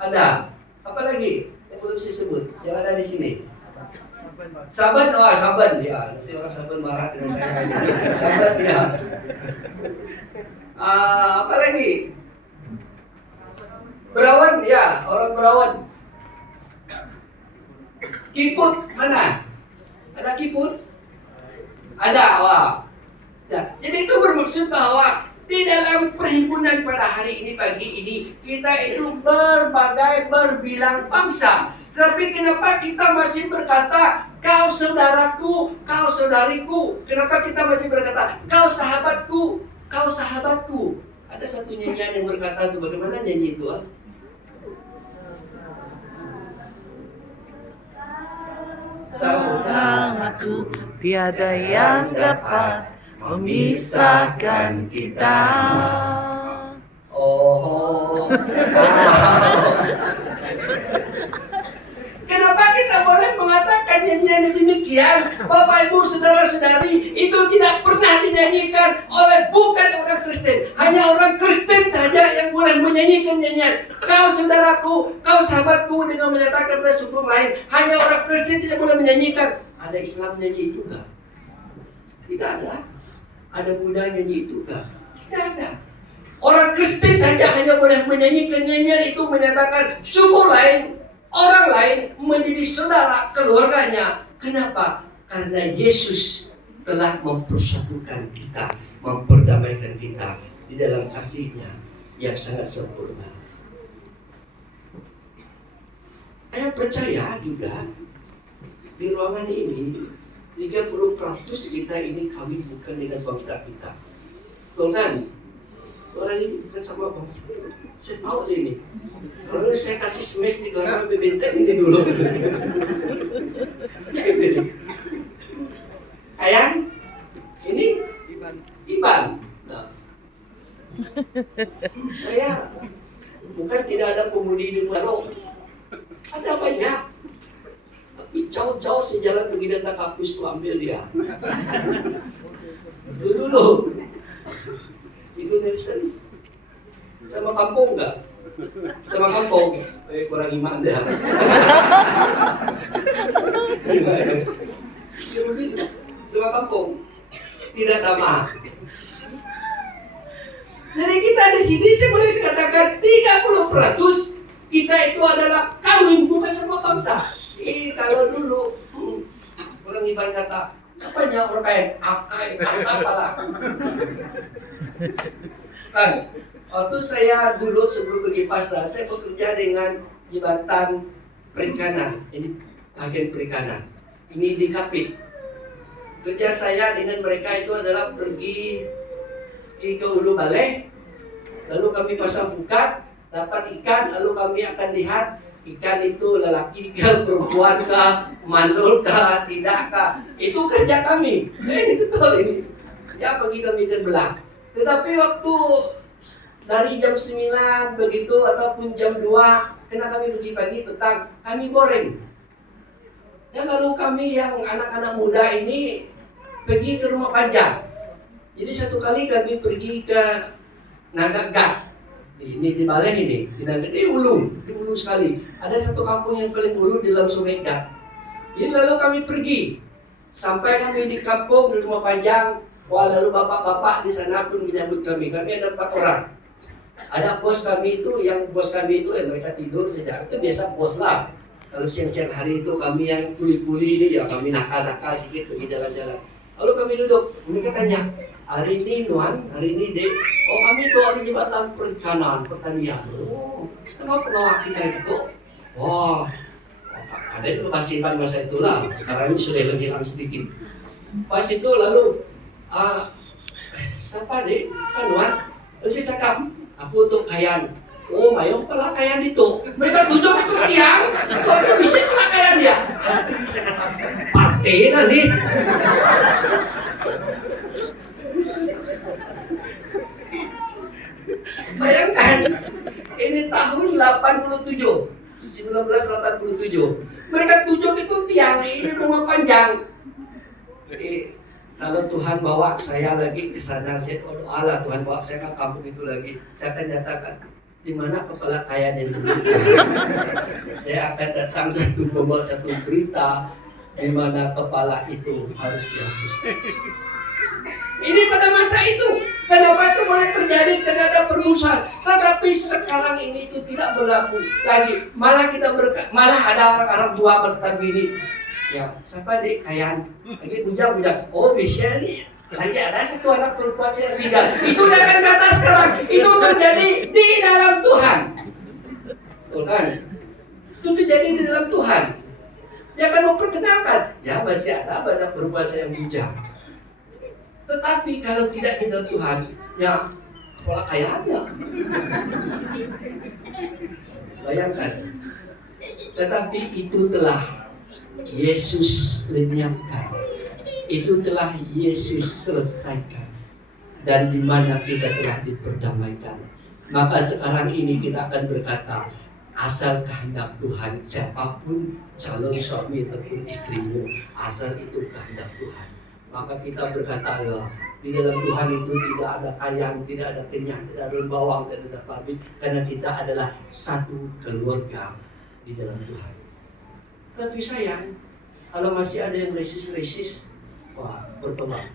ada. Apa lagi yang belum saya sebut? Yang ada di sini. Saban, Saban, ya. Nanti orang Saban marah dengan saya. Saban, ya. Apa lagi? Berawan, ya. Orang Berawan. Kiput, mana? Ada Kiput? Ada, wah. Nah, jadi itu bermaksud bahwa di dalam perhimpunan pada hari ini, pagi ini, kita itu berbilang bangsa. Tapi kenapa kita masih berkata, kau saudaraku, kau saudariku? Kenapa kita masih berkata, kau sahabatku, kau sahabatku? Ada satu nyanyian yang berkata itu, bagaimana nyanyi itu? Saudaraku, tiada yang dapat memisahkan kita. Kenapa kita boleh mengatakan nyanyian yang demikian? Bapak, Ibu, Saudara-saudari, itu tidak pernah dinyanyikan oleh bukan orang Kristen. Hanya orang Kristen saja yang boleh menyanyikan nyanyian. Kau saudaraku, kau sahabatku, dengan menyatakan pada suku lain, hanya orang Kristen saja boleh menyanyikan. Ada Islam nyanyi itu enggak? Tidak ada. Ada Buddha nyanyi itu enggak? Tidak ada. Orang Kristen saja hanya boleh menyanyikan nyanyian itu, menyatakan suku lain, orang lain menjadi saudara keluarganya. Kenapa? Karena Yesus telah mempersatukan kita, memperdamaikan kita di dalam kasih-Nya yang sangat sempurna. Saya percaya juga di ruangan ini 30% kita ini kawin bukan dengan bangsa kita. Betul kan? Orang ini bukan sama bangsa. Saya tahu ini. Soalnya saya kasih smash di kelapa bebenteng ini dulu. Ayang, ini Iban. Nah, saya bukan tidak ada pemudi di Baru. Ada banyak. Tapi jauh-jauh sejalan pergi datang kampus itu ambil dia. Itu dulu. Cikgu Nelson sama kampung enggak? Sama kampung kurang iman dah. Sama kampung tidak sama. Jadi kita di sini saya boleh katakan 30% kita itu adalah kawin bukan sama bangsa. Kalau dulu orang Iban kata, apanya orang kain? Akai, apalah. Kan, waktu saya dulu sebelum pergi pasar, saya bekerja dengan jembatan perikanan, ini agen perikanan. Ini di Kapit. Kerja saya dengan mereka itu adalah pergi ke Ulu Balai, lalu kami pasang bukat, dapat ikan, lalu kami akan lihat ikan itu lelaki kah, perempuan kah, mandul kah, tidak kah. Itu kerja kami. Ini betul ini. Ya, pergi kami ikan belah. Tetapi waktu dari jam 9 begitu ataupun jam 2, karena kami pergi pagi, petang, kami goreng. Dan lalu kami yang anak-anak muda ini pergi ke rumah panjang. Jadi satu kali kami pergi ke Nagagak. Ini di Balai ini, di Ulu sekali. Ada satu kampung yang paling ulu di dalam Sungai Gat. Jadi lalu kami pergi. Sampai kami di kampung, di rumah panjang. Wah, lalu bapak-bapak di sana pun menyambut kami. Kami ada 4 orang. Ada bos kami itu, yang mereka tidur saja. Itu biasa bos lah. Lalu siang-siang hari itu kami yang kuli-kuli ini, ya kami nakal-nakal sedikit pergi jalan-jalan. Lalu kami duduk, mereka tanya, hari ini Nuan, hari ini Dek, oh kami itu ada jembatan perikanan, pertanian. Oh, kenapa pengawal kita itu? Oh, ada juga pasipan masa itulah. Sekarang ini sudah hilang sedikit. Pas itu lalu, siapa Dek? Nuan? Lalu saya cakap, aku untuk kayan. Oh, mayo pelakaian itu. Mereka tunjuk itu tiang, itu bisa pelakaian dia. Tapi bisa kata partai nanti. Bayangkan, ini tahun 1987. Mereka tunjuk itu tiang, ini rumah panjang. Kalau Tuhan bawa saya lagi ke sana, saya doa lah Tuhan bawa saya ke kampung itu lagi. Saya akan nyatakan, di mana kepala kaya yang dulu. Saya akan datang membawa satu berita di mana kepala itu harus dihapuskan. Ini pada masa itu, kenapa itu boleh terjadi? Karena ada permusuhan. Tetapi sekarang ini itu tidak berlaku lagi. Malah malah ada orang-orang tua berkata begini, ya siapa Dek kayan? Lagi bujang-bujang. Oh bisa nih. Lagi ada satu anak perempuan saya tinggal. Itu udah akan kata sekarang. Itu terjadi di dalam Tuhan. Betul kan? Itu terjadi di dalam Tuhan. Dia akan memperkenalkan. Ya masih ada anak perempuan saya yang bujang. Tetapi kalau tidak di dalam Tuhan, ya kepala kayanya. Bayangkan. Tetapi itu telah Yesus lenyapkan. itu telah Yesus selesaikan, dan di mana kita telah diperdamaikan. Maka sekarang ini kita akan berkata, asal kehendak Tuhan, siapapun calon suami ataupun istrimu, asal itu kehendak Tuhan, maka kita berkata, ya, di dalam Tuhan itu tidak ada ayam, tidak ada kenyang, tidak ada bawang, tidak ada babi, karena kita adalah satu keluarga di dalam Tuhan. Tapi sayang, kalau masih ada yang resist, wah, bertobat.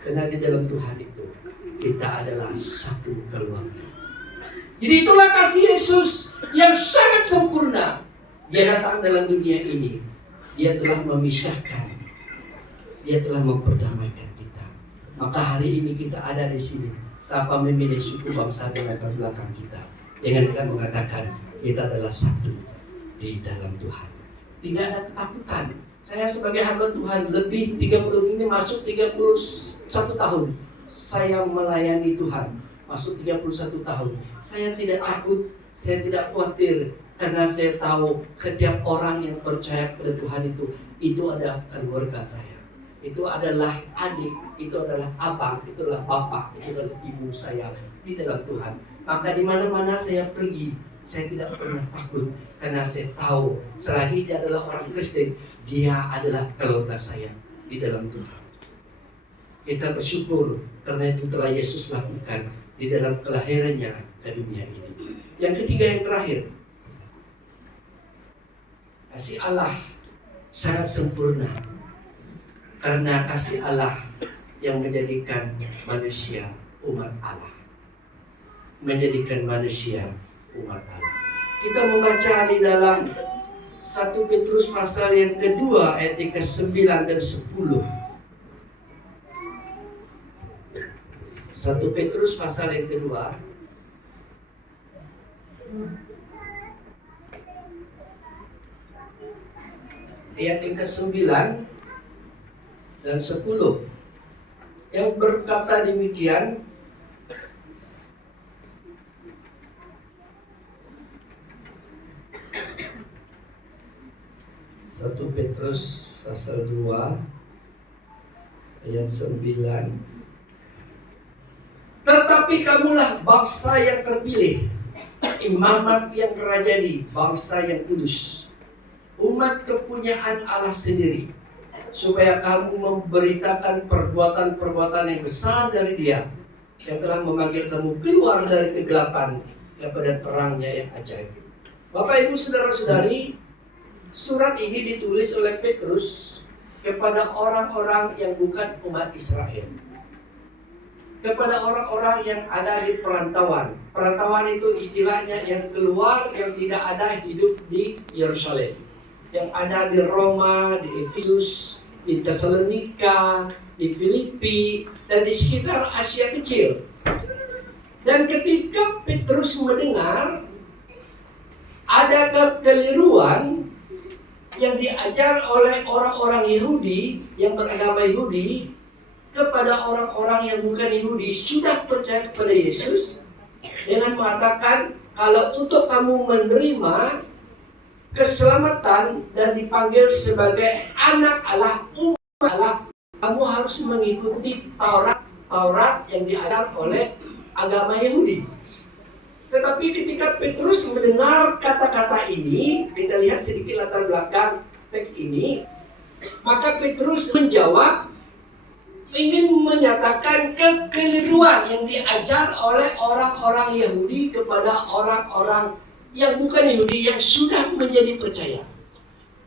Karena di dalam Tuhan itu kita adalah satu keluarga. Jadi itulah kasih Yesus yang sangat sempurna. Dia datang dalam dunia ini. Dia telah memisahkan. Dia telah memperdamaikan kita. Maka hari ini kita ada di sini tanpa memilih suku, bangsa, dan latar belakang kita. Dengan kita mengatakan kita adalah satu di dalam Tuhan. Tidak ada ketakutan. Saya sebagai hamba Tuhan lebih 30 ini masuk 31 tahun. Saya melayani Tuhan masuk 31 tahun. Saya tidak takut, saya tidak khawatir, karena saya tahu setiap orang yang percaya pada Tuhan itu adalah keluarga saya. Itu adalah adik, itu adalah abang, itu adalah bapak, itu adalah ibu saya di dalam Tuhan. Maka di mana-mana saya pergi, saya tidak pernah takut, karena saya tahu selagi dia adalah orang Kristen, dia adalah keluarga saya di dalam Tuhan. Kita bersyukur karena itu telah Yesus lakukan di dalam kelahirannya ke dunia ini. Yang ketiga, yang terakhir, kasih Allah sangat sempurna, karena kasih Allah yang menjadikan manusia umat Allah. Menjadikan manusia umat Allah. Kita membaca di dalam 1 Petrus pasal yang kedua ayat yang ke-9 dan 10. 1 Petrus pasal yang kedua ayat yang ke-9 dan 10 yang berkata demikian, Satu Petrus pasal 2 ayat 9. Tetapi kamulah bangsa yang terpilih, imamat yang kerajani, bangsa yang kudus, umat kepunyaan Allah sendiri, supaya kamu memberitakan perbuatan-perbuatan yang besar dari Dia yang telah memanggil kamu keluar dari kegelapan kepada terangnya yang ajaib. Bapak, Ibu, saudara-saudari, surat ini ditulis oleh Petrus kepada orang-orang yang bukan umat Israel, kepada orang-orang yang ada di perantauan. Perantauan itu istilahnya yang keluar, yang tidak ada hidup di Yerusalem, yang ada di Roma, di Efesus, di Tesalonika, di Filipi, dan di sekitar Asia Kecil. Dan ketika Petrus mendengar ada kekeliruan yang diajar oleh orang-orang Yahudi yang beragama Yahudi kepada orang-orang yang bukan Yahudi sudah percaya kepada Yesus, dengan mengatakan kalau untuk kamu menerima keselamatan dan dipanggil sebagai anak Allah, umat Allah, kamu harus mengikuti Taurat yang diajar oleh agama Yahudi. Tetapi ketika Petrus mendengar kata-kata ini, kita lihat sedikit latar belakang teks ini, maka Petrus menjawab, ingin menyatakan kekeliruan yang diajar oleh orang-orang Yahudi kepada orang-orang yang bukan Yahudi yang sudah menjadi percaya.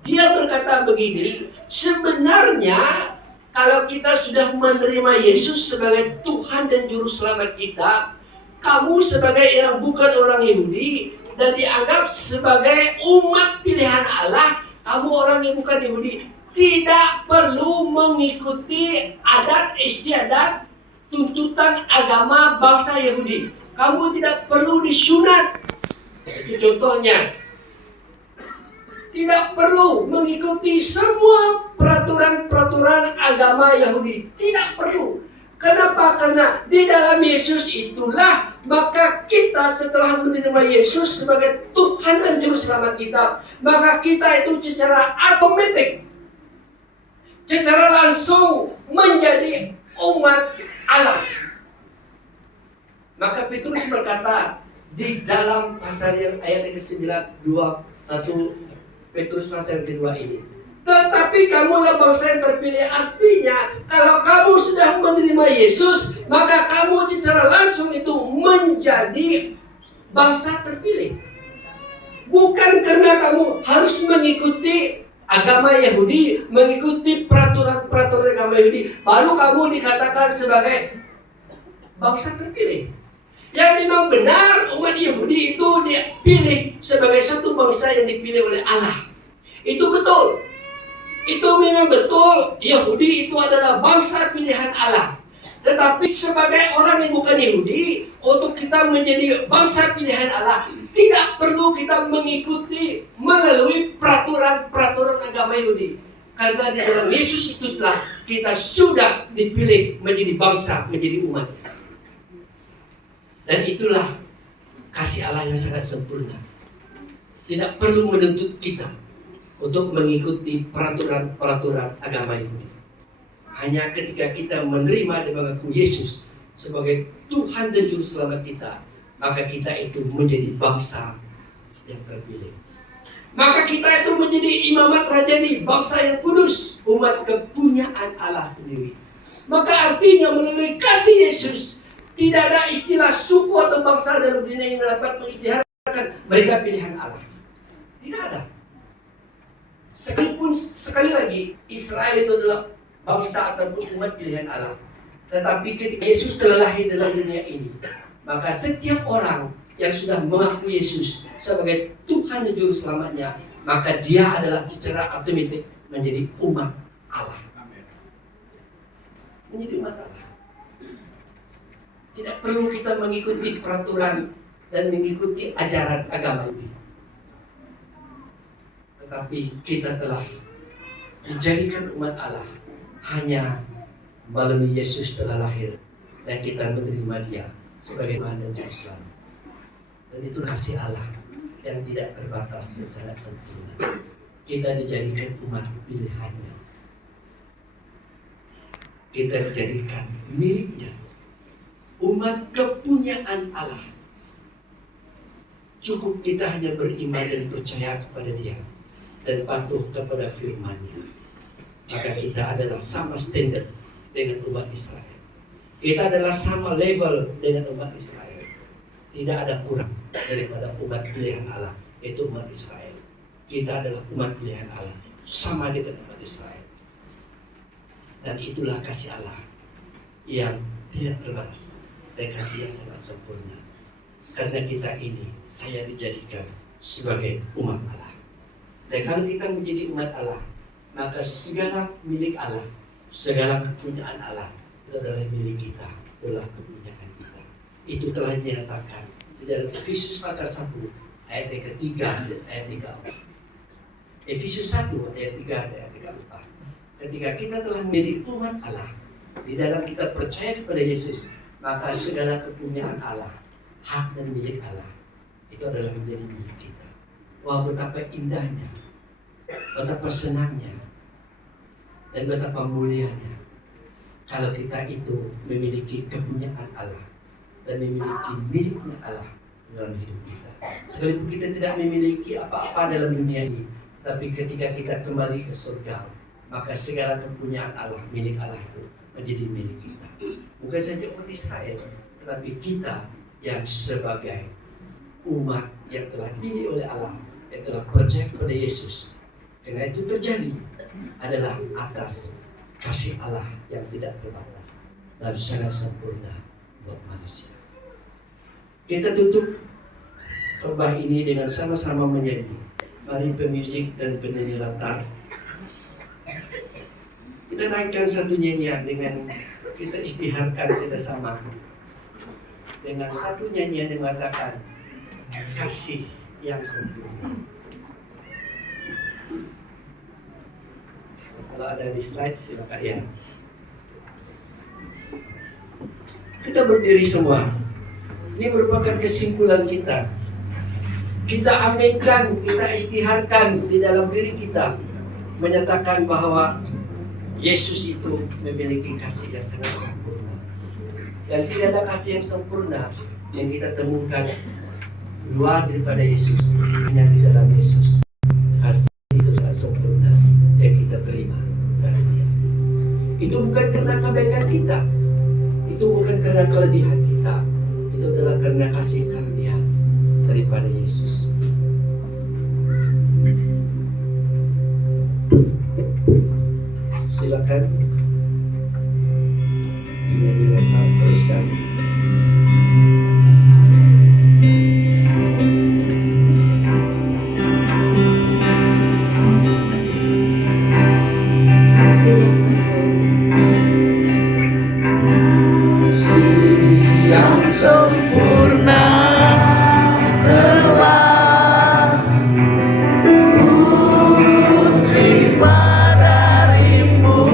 Dia berkata begini, sebenarnya kalau kita sudah menerima Yesus sebagai Tuhan dan Juru Selamat kita, kamu sebagai yang bukan orang Yahudi dan dianggap sebagai umat pilihan Allah, kamu orang yang bukan Yahudi, tidak perlu mengikuti adat istiadat tuntutan agama bangsa Yahudi. Kamu tidak perlu disunat. Itu contohnya. Tidak perlu mengikuti semua peraturan-peraturan agama Yahudi. Tidak perlu. Kenapa? Karena di dalam Yesus itulah maka kita setelah menerima Yesus sebagai Tuhan dan Juru Selamat kita, maka kita itu secara otomatis secara langsung menjadi umat Allah. Maka Petrus berkata di dalam pasal yang ayat ke-9, 1 Petrus pasal yang kedua ini, tetapi kamulah bangsa yang terpilih. Artinya kalau kamu sudah menerima Yesus, maka kamu secara langsung itu menjadi bangsa terpilih. Bukan karena kamu harus mengikuti agama Yahudi, mengikuti peraturan agama Yahudi, baru kamu dikatakan sebagai bangsa terpilih. Yang memang benar umat Yahudi itu dipilih sebagai satu bangsa yang dipilih oleh Allah. Itu betul. Itu memang betul, Yahudi itu adalah bangsa pilihan Allah. Tetapi sebagai orang yang bukan Yahudi, untuk kita menjadi bangsa pilihan Allah, tidak perlu kita mengikuti melalui peraturan agama Yahudi. Karena di dalam Yesus itu telah kita sudah dipilih menjadi bangsa, menjadi umat. Dan itulah kasih Allah yang sangat sempurna. Tidak perlu menuntut kita untuk mengikuti peraturan agama Yahudi. Hanya ketika kita menerima dan mengaku Yesus sebagai Tuhan dan Juru Selamat kita, maka kita itu menjadi bangsa yang terpilih. Maka kita itu menjadi imamat rajani, bangsa yang kudus, umat kepunyaan Allah sendiri. Maka artinya melalui kasih Yesus, tidak ada istilah suku atau bangsa dalam dunia yang dapat mengisytiharkan mereka pilihan Allah. Tidak ada. Sekalipun sekali lagi Israel itu adalah bangsa atau umat pilihan Allah. Tetapi ketika Yesus telah lahir dalam dunia ini, maka setiap orang yang sudah mengaku Yesus sebagai Tuhan dan Juru Selamatnya, maka dia adalah secara otomatis menjadi umat Allah. Menjadi umat Allah. Tidak perlu kita mengikuti peraturan dan mengikuti ajaran agama ini. Tetapi kita telah dijadikan umat Allah hanya melalui Yesus telah lahir dan kita menerima Dia sebagai Tuhan dan Juru Selamat. Dan itu kasih Allah yang tidak terbatas dan sangat sempurna. Kita dijadikan umat pilihannya. Kita dijadikan miliknya, umat kepunyaan Allah. Cukup kita hanya beriman dan percaya kepada Dia dan patuh kepada firman-Nya. Maka kita adalah sama standar dengan umat Israel. Kita adalah sama level dengan umat Israel. Tidak ada kurang daripada umat pilihan Allah, yaitu umat Israel. Kita adalah umat pilihan Allah, sama dengan umat Israel. Dan itulah kasih Allah yang tidak terbatas dan kasih yang sangat sempurna. Karena kita ini, saya dijadikan sebagai umat Allah. Dan kalau kita menjadi umat Allah, maka segala milik Allah, segala kepunyaan Allah itu adalah milik kita, itulah kepunyaan kita. Itu telah dinyatakan di dalam Efesus pasal 1 ayat yang ketiga dan ayat 34. Efesus 1 ayat 3 dan ayat 34. Ketika kita telah menjadi umat Allah, di dalam kita percaya kepada Yesus, maka segala kepunyaan Allah, hak dan milik Allah, itu adalah menjadi milik kita. Wah, betapa indahnya, betapa senangnya, dan betapa mulianya kalau kita itu memiliki kepunyaan Allah dan memiliki miliknya Allah dalam hidup kita. Sekalipun kita tidak memiliki apa-apa dalam dunia ini, tapi ketika kita kembali ke surga, maka segala kepunyaan Allah, milik Allah itu menjadi milik kita. Bukan saja umat Israel, tetapi kita yang sebagai umat yang telah dipilih oleh Allah, yang telah percaya kepada Yesus. Karena itu terjadi adalah atas kasih Allah yang tidak terbatas dan sangat sempurna buat manusia. Kita tutup khotbah ini dengan sama-sama menyanyi. Mari pemusik dan penyanyi latar, kita naikkan satu nyanyian dengan kita istiharkan kita sama dengan satu nyanyian yang mengatakan kasih yang sempurna. Kalau ada di slide silakan ya. Kita berdiri semua. Ini merupakan kesimpulan kita. Kita aminkan, kita istiharkan di dalam diri kita, menyatakan bahwa Yesus itu memiliki kasih yang sangat sempurna. Dan tidak ada kasih yang sempurna yang kita temukan luar daripada Yesus, hanya di dalam Yesus. Kasih itu sangat sempurna yang kita terima dari Dia. Itu bukan karena kebaikan kita, itu bukan karena kelebihan kita, itu adalah karena kasih karunia daripada Yesus. Silakan ini direkam, teruskan. Kasih yang sempurna. Yang sempurna telah ku terima darimu.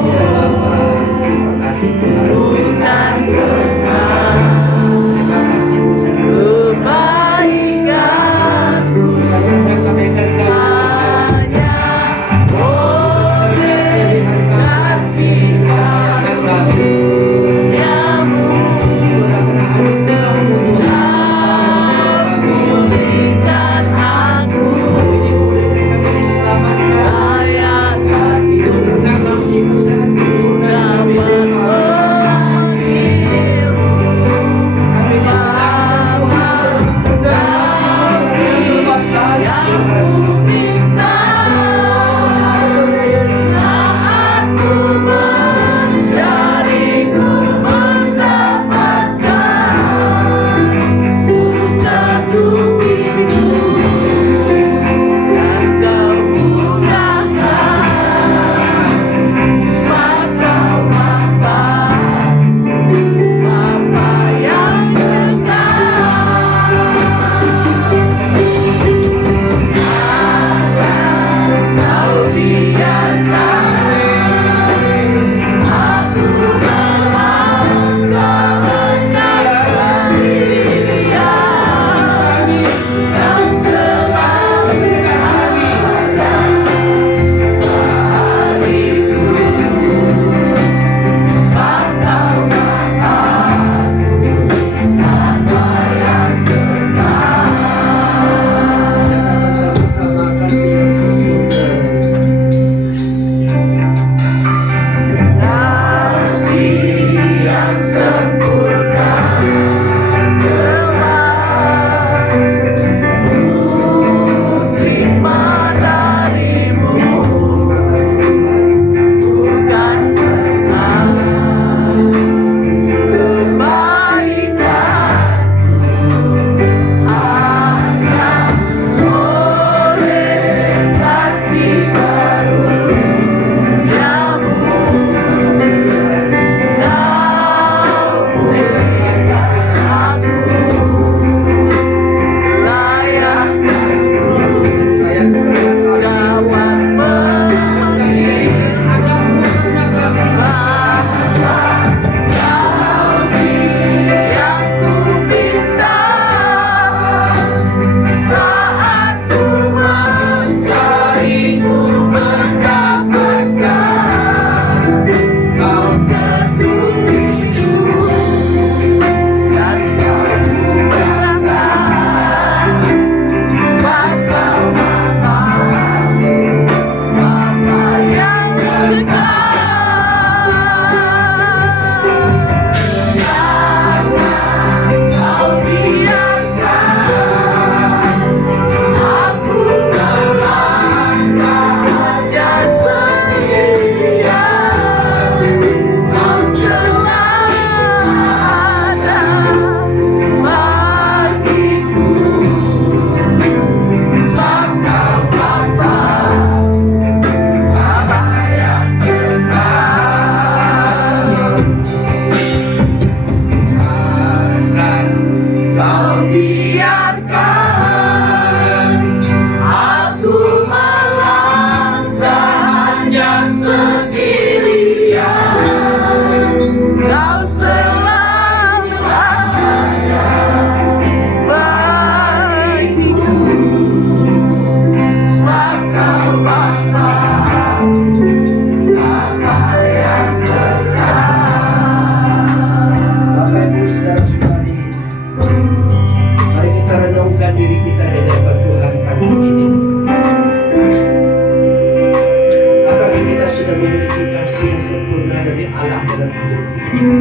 kita.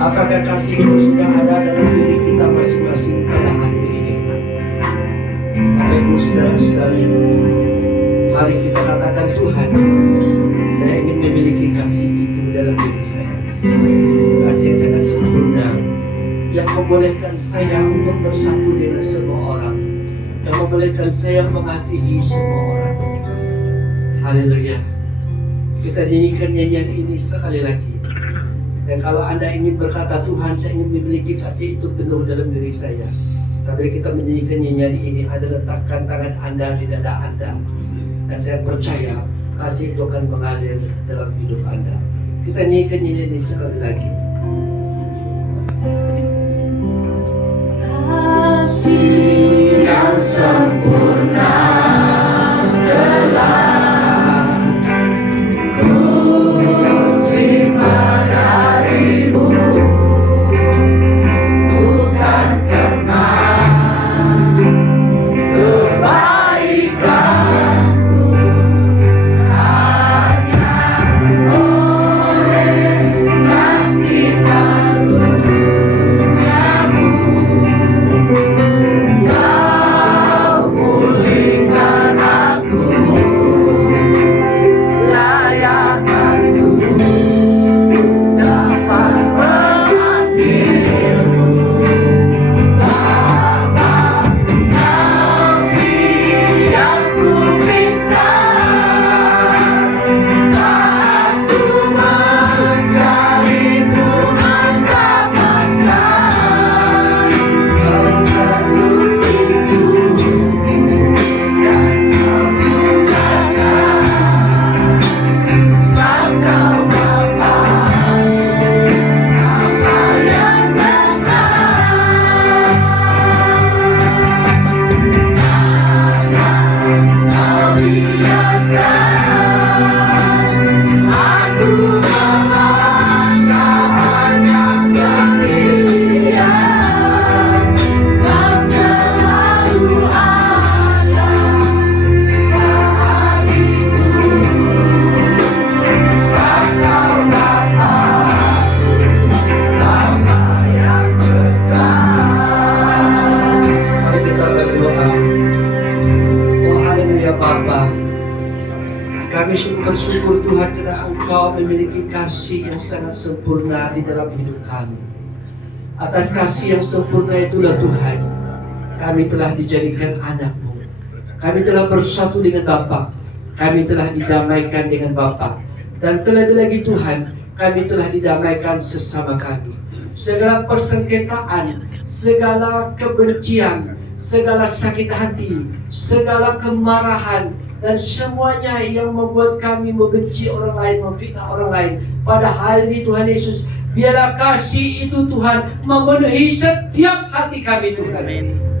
Apakah kasih itu sudah ada dalam diri kita masing-masing pada hari ini? Bapak Ibu saudara-saudari, mari kita katakan, Tuhan, saya ingin memiliki kasih itu dalam diri saya. Kasih yang sangat sempurna, yang membolehkan saya untuk bersatu dengan semua orang, yang membolehkan saya mengasihi semua orang. Haleluya. Kita nyanyikan nyanyian ini sekali lagi. Dan kalau Anda ingin berkata, Tuhan, saya ingin memiliki kasih itu penuh dalam diri saya, mari kita menyanyikan nyanyian ini. Anda letakkan tangan Anda di dada Anda, dan saya percaya kasih itu akan mengalir dalam hidup Anda. Kita nyanyikan nyanyian ini sekali lagi. Kasih yang sempurna telah ku terima darimu, bukan karena kebaikanku, hanya oleh kasih karuniamu. Kau pulihkan aku, layakkanku dapat memanggilmu Bapa. Kau beri aku minta saat ku mencari, ku mendapatkan. Kau ketuk pintumu dan kau bukakan. Engkau Bapa, apa yang benar. Kau biarkan aku melangkah hanya sendirian. Kau selalu ada bagiku. Engkau Bapa, Bapa yang kekal. Mari kita berdoa. Oh haleluya Bapa, kami sungguh bersyukur Tuhan karena Engkau memiliki kasih yang sangat sempurna di dalam hidup kami. Atas kasih yang sempurna itulah Tuhan, kami telah dijadikan anak-Mu. Kami telah bersatu dengan Bapa. Kami telah didamaikan dengan Bapa. Dan terlebih lagi Tuhan, kami telah didamaikan sesama kami. Segala persengketaan, segala kebencian, segala sakit hati, segala kemarahan, dan semuanya yang membuat kami membenci orang lain, memfitnah orang lain. Pada hari ini Tuhan Yesus, biarlah kasih itu Tuhan memenuhi setiap hati kami Tuhan.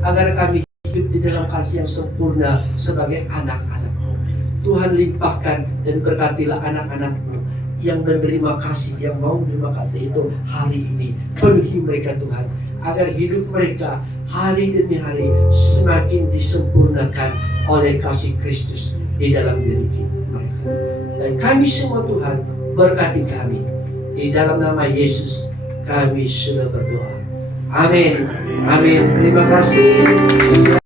Agar kami hidup di dalam kasih yang sempurna sebagai anak-anak-Mu. Tuhan limpahkan dan berkatilah anak-anak-Mu yang menerima kasih, yang mau menerima kasih itu hari ini. Penuhi mereka Tuhan, agar hidup mereka hari demi hari semakin disempurnakan oleh kasih Kristus di dalam diri mereka. Dan kami semua Tuhan, berkati kami. Di dalam nama Yesus kami sudah berdoa. Amin. Amin. Terima kasih.